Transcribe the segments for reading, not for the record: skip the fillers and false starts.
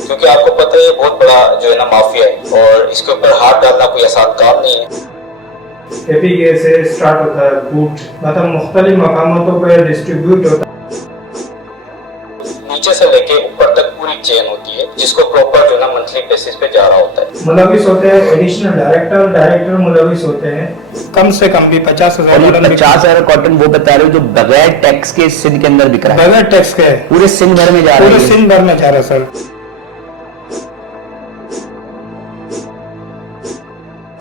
क्योंकि आपको पता है ये बहुत बड़ा जो है ना माफिया है और इसके ऊपर हाथ डालना कोई आसान काम नहीं है। KPK से स्टार्ट होता है गुड, मतलब मुख्तलिफ मकामों पर डिस्ट्रीब्यूट होता है। नीचे से लेके ऊपर तक पूरी चेन होती है जिसको प्रॉपर जो ना मंथली बेसिस पे जा रहा होता है। मुलविस होते हैं एडिशनल डायरेक्टर मुलविस होते हैं, कम से कम भी 50,000। 50,000 कॉटन वो बता रहे हो जो बगैर टैक्स के सिंध के अंदर बिक रहा है, बगैर टैक्स के पूरे सिंध भर में जा रहा है, पूरे सिंध भर में जा रहा है सर।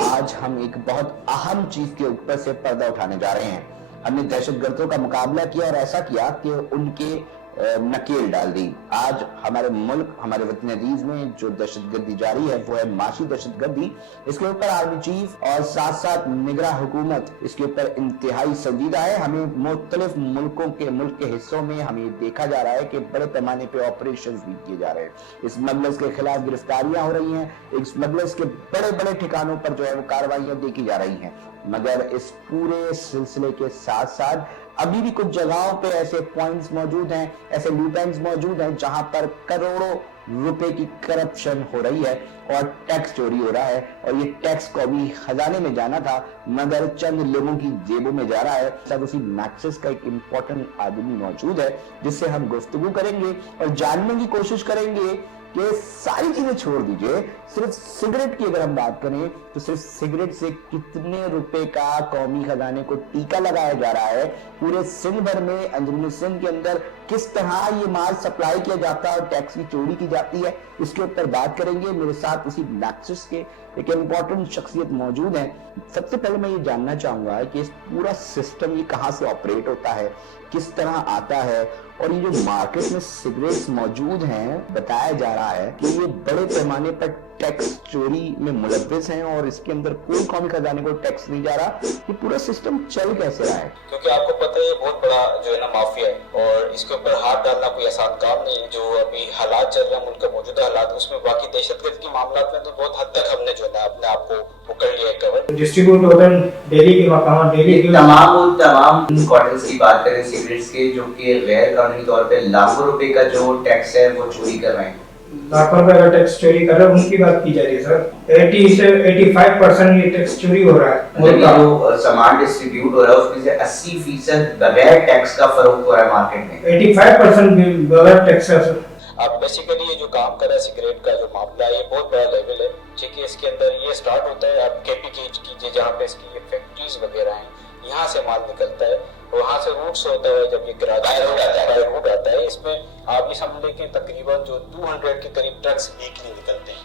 आज हम एक बहुत अहम चीज के ऊपर से पर्दा उठाने जा रहे हैं। हमने दहशतगर्दों का मुकाबला किया और ऐसा किया कि उनके नकेल डाल दी। आज हमारे मुल्क, हमारे वतन अजीज में जो दहशतगर्दी जारी है वो है माशी दहशतगर्दी। इसके ऊपर आर्मी चीफ और साथ साथ निगरान हुकूमत इसके ऊपर इंतहाई संजीदा है। हमें मुख्तलिफ मुल्क के हिस्सों में हमें देखा जा रहा है कि बड़े पैमाने पे ऑपरेशन भी किए जा रहे हैं। स्मगलर्स के खिलाफ गिरफ्तारियां हो रही हैं, स्मगलर्स के बड़े बड़े ठिकानों पर जो है वो कार्रवाइयां देखी जा रही हैं। मगर इस पूरे सिलसिले के साथ साथ अभी भी कुछ जगहों पे ऐसे पॉइंट्स मौजूद हैं, ऐसे लूपेंस मौजूद हैं जहां पर करोड़ों रुपए की करप्शन हो रही है और टैक्स चोरी हो रहा है। और ये टैक्स को अभी खजाने में जाना था मगर चंद लोगों की जेबों में जा रहा है। सब उसी मैक्सिस का एक इम्पोर्टेंट आदमी मौजूद है जिससे हम गुफ्तगू करेंगे और जानने की कोशिश करेंगे कि सारी चीजें छोड़ दीजिए, सिर्फ सिगरेट की अगर हम बात करें तो सिर्फ सिगरेट से कितने रुपए का कौमी खजाने को टीका लगाया जा रहा है, पूरे सिंध भर में अंदरूनी सिंध के अंदर किस तरह ये माल सप्लाई किया जाता है और टैक्स की चोरी की जाती है, इसके ऊपर बात करेंगे। मेरे साथ उसी मैक्सिस के एक इम्पोर्टेंट शख्सियत मौजूद है। सबसे पहले मैं ये जानना चाहूंगा कि इस पूरा सिस्टम ये कहां से ऑपरेट होता है, किस तरह आता है, और ये जो मार्केट में सिगरेट्स मौजूद हैं बताया जा रहा है कि ये बड़े पैमाने पर टैक्स चोरी में मुलव्विस हैं और इसके अंदर कोई कौमी खजाने को टैक्स नहीं जा रहा। ये पूरा सिस्टम चल कैसे रहा है? क्योंकि आपको पता है ये बहुत बड़ा जो है ना माफिया है और इसके ऊपर हाथ डालना कोई आसान काम नहीं है। जो अभी हालात चल रहे हैं मुल्क के मौजूदा हालात, उसमें बाकी दहशतगर्द के मामला में तो बहुत हद तक हमने जो है ना अपने आप को कर लिया है कवर। डिस्ट्रीब्यूट होते हैं डेली के मकाम, डेली के तमाम कॉटन्स की बात करें, सिगरेट्स के, जो कि गैर कानूनी तौर पे लाखों रुपए का जो टैक्स है वो चोरी कर रहे हैं, लाखों रुपए का टैक्स चोरी कर रहे हैं, उनकी बात की जा रही है सर। 80 से 85% ये टैक्स चोरी हो रहा है। मतलब जो सामान डिस्ट्रीब्यूट हो रहा है उसमें से 80% बगैर टैक्स का फरोख्त हो रहा है मार्केट में। 85% बगैर टैक्स है सर। अब बेसिकली ये जो काम कर रहा है सिगरेट का जो मामला है ये बहुत बड़ा लेवल है। ठीक है, इसके अंदर ये स्टार्ट होता है आप KPK कीजिए जहाँ पे इसकी ये फैक्ट्रीज वगैरह हैं, यहाँ से माल निकलता है, वहाँ से रूट्स होता है, जब ये रूट आता है इसमें आप ये समझ लें कि तकरीबन जो 200 के करीब ट्रक्स वीकली निकलते हैं।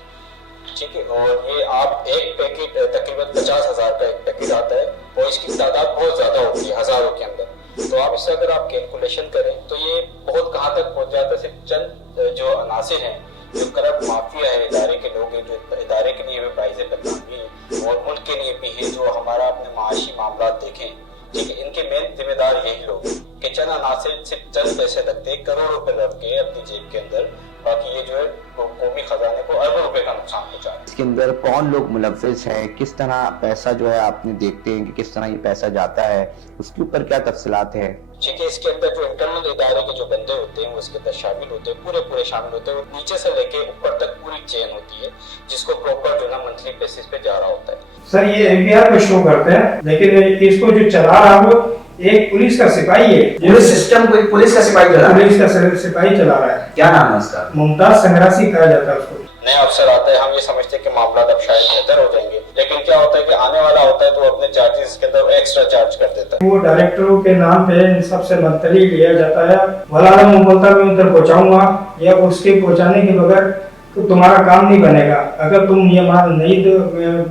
ठीक है, और ये आप एक पैकेट तकरीबन 50,000 का एक पैकेट आता है और इसकी तादाद बहुत ज्यादा होती है, हजारों के अंदर। तो आप इससे अगर आप कैलकुलेशन करें तो ये बहुत कहाँ तक पहुंच जाता है। सिर्फ चंद जो अनासिर हैं, जो करप्ट माफिया है, इदारे के लोग हैं, जो इदारे के लिए भी बाइज़ बदनामी है और मुल्क के लिए भी है, जो हमारा अपने माशी मामला देखें। ठीक है, इनके मेन जिम्मेदार यही लोग हैं कि चंद अनासिर सिर्फ चंद पैसे रखते, करोड़ रुपए रख के अपनी जेब के अंदर, बाकी ये जो है कौमी खजाने को अरबों रुपए का नुकसान पहुंचा रहे हैं। इसके अंदर कौन लोग मुलव्विस हैं, किस तरह पैसा जो है आपने देखते हैं कि किस तरह ये पैसा जाता है, उसके ऊपर क्या तफसीलात है? ठीक है, इसके अंदर जो इंटरनल इदारे के जो बंदे होते हैं वो इसके अंदर शामिल होते हैं, पूरे शामिल होते हैं और नीचे से लेके ऊपर तक पूरी चेन होती है जिसको प्रॉपर जो ना मंथली बेसिस पे जा रहा होता है। सर ये NPR पे शो करते हैं, लेकिन इसको जो चला रहा है वो एक पुलिस का सिपाही है। पूरे सिस्टम को एक पुलिस का सिपाही चला रहा है। पुलिस का सिपाही चला रहा है। क्या नाम है उसका? मुमताज संग्रासी कहा जाता है उसको। नया अफसर आता है, हम ये समझते हैं कि मामला अब शायद बेहतर हो जाएंगे, लेकिन क्या होता है कि आने वाला होता है तो अपने चार्जेस के अंदर एक्स्ट्रा चार्ज कर देता है। वो डायरेक्टरों के नाम पे इन सबसे मंतली लिया जाता है। भला मैं बोलता मैं उधर पहुंचाऊंगा या उसके पहुंचाने के बगैर तो तुम्हारा काम नहीं बनेगा। अगर तुम ये माल नहीं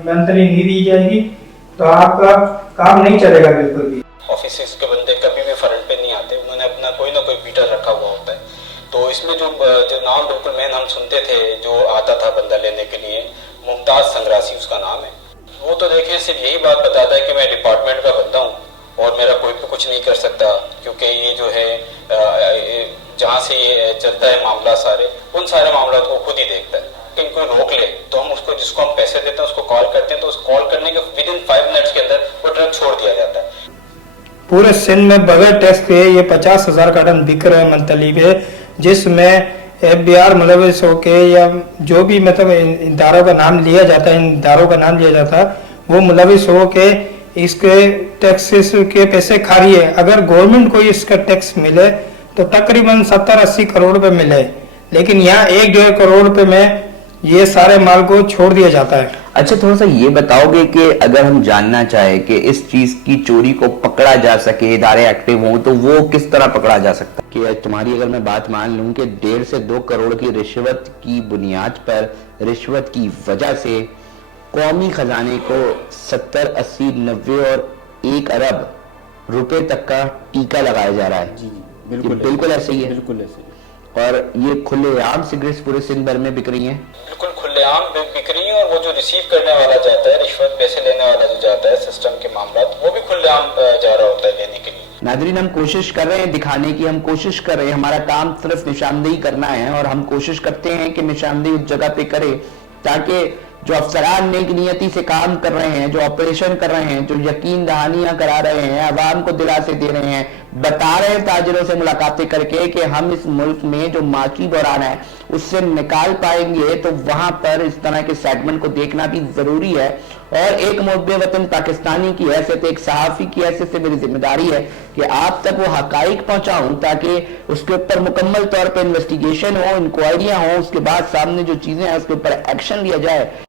मंतली नहीं दी जाएगी तो आपका काम नहीं चलेगा बिल्कुल भी। ऑफिस के बंदे कभी भी फ्रंट पे नहीं आते, उन्होंने अपना कोई ना कोई बीटर रखा हुआ होता है। तो इसमें जो नाम बिल्कुल मेन हम सुनते थे, जो आता था बंदा लेने के लिए, मुमताज संग्रासी उसका नाम है। वो तो देखिए सिर्फ यही बात बताता है कि मैं डिपार्टमेंट का बंदा हूँ और मेरा कोई भी कुछ नहीं कर सकता, क्योंकि ये जो है जहाँ से ये चलता है मामला, सारे उन सारे मामला को खुद ही देखता है। कि कोई रोक ले तो हम उसको, जिसको हम पैसे देते हैं उसको कॉल करते हैं, तो उस कॉल करने के विदिन 5 मिनट्स के अंदर वो ट्रक छोड़ दिया जाता है। पूरे सिंध में बगैर टैक्स के ये 50,000 का टन बिक रहे हैं मंथली पे, जिसमें FBI मुलविस होके या जो भी मतलब इन इदारों का नाम लिया जाता है, इन इदारों का नाम लिया जाता है, वो मुलविस हो के इसके टैक्सेस के पैसे खा रही है। अगर गवर्नमेंट को इसका टैक्स मिले तो तकरीबन 70-80 करोड़ रुपए मिले, लेकिन यहाँ 1-1.5 करोड़ रुपए में ये सारे माल को छोड़ दिया जाता है। अच्छा, थोड़ा सा ये बताओगे कि अगर हम जानना चाहे कि इस चीज की चोरी को पकड़ा जा सके, इदारे एक्टिव हों, तो वो किस तरह पकड़ा जा सकता है? कि तुम्हारी अगर मैं बात मान लूं कि 1.5 से 2 करोड़ की रिश्वत की बुनियाद पर, रिश्वत की वजह से कौमी खजाने को 70, 80, 90 और 1 अरब रुपए तक का टीका लगाया जा रहा है। जी बिल्कुल ऐसे ही है। बिल्कुल ऐसे ही। और ये खुलेआम सिगरेट्स पूरे सिंध भर में बिक रही हैं। बिल्कुल खुलेआम बिक रही है, और वो जो रिसीव करने वाला जाता है, रिश्वत पैसे लेने वाला जो जाता है सिस्टम के मामला, वो भी खुलेआम जा रहा होता है लेने के लिए। नादरीन, हम कोशिश कर रहे हैं दिखाने की, हम कोशिश कर रहे हैं, हमारा काम सिर्फ निशानदेही करना है, और हम कोशिश करते हैं कि निशानदेही उस जगह पे करें ताकि जो अफसरान नेक नियति से काम कर रहे हैं, जो ऑपरेशन कर रहे हैं, जो यकीन दहानियां करा रहे हैं, अवाम को दिलासे दे रहे हैं, बता रहे हैं ताजिरों से मुलाकातें करके कि हम इस मुल्क में जो माशी दौरान है उससे निकाल पाएंगे, तो वहां पर इस तरह के सेगमेंट को देखना भी जरूरी है। और एक मुहब्बे वतन पाकिस्तानी की हैसियत, एक सहाफी की हैसियत से मेरी जिम्मेदारी है कि आप तक वो हकाइक पहुंचाऊं ताकि उसके ऊपर मुकम्मल तौर पर इन्वेस्टिगेशन हो, इंक्वायरियां हो, उसके बाद सामने जो चीजें हैं उसके ऊपर एक्शन लिया जाए।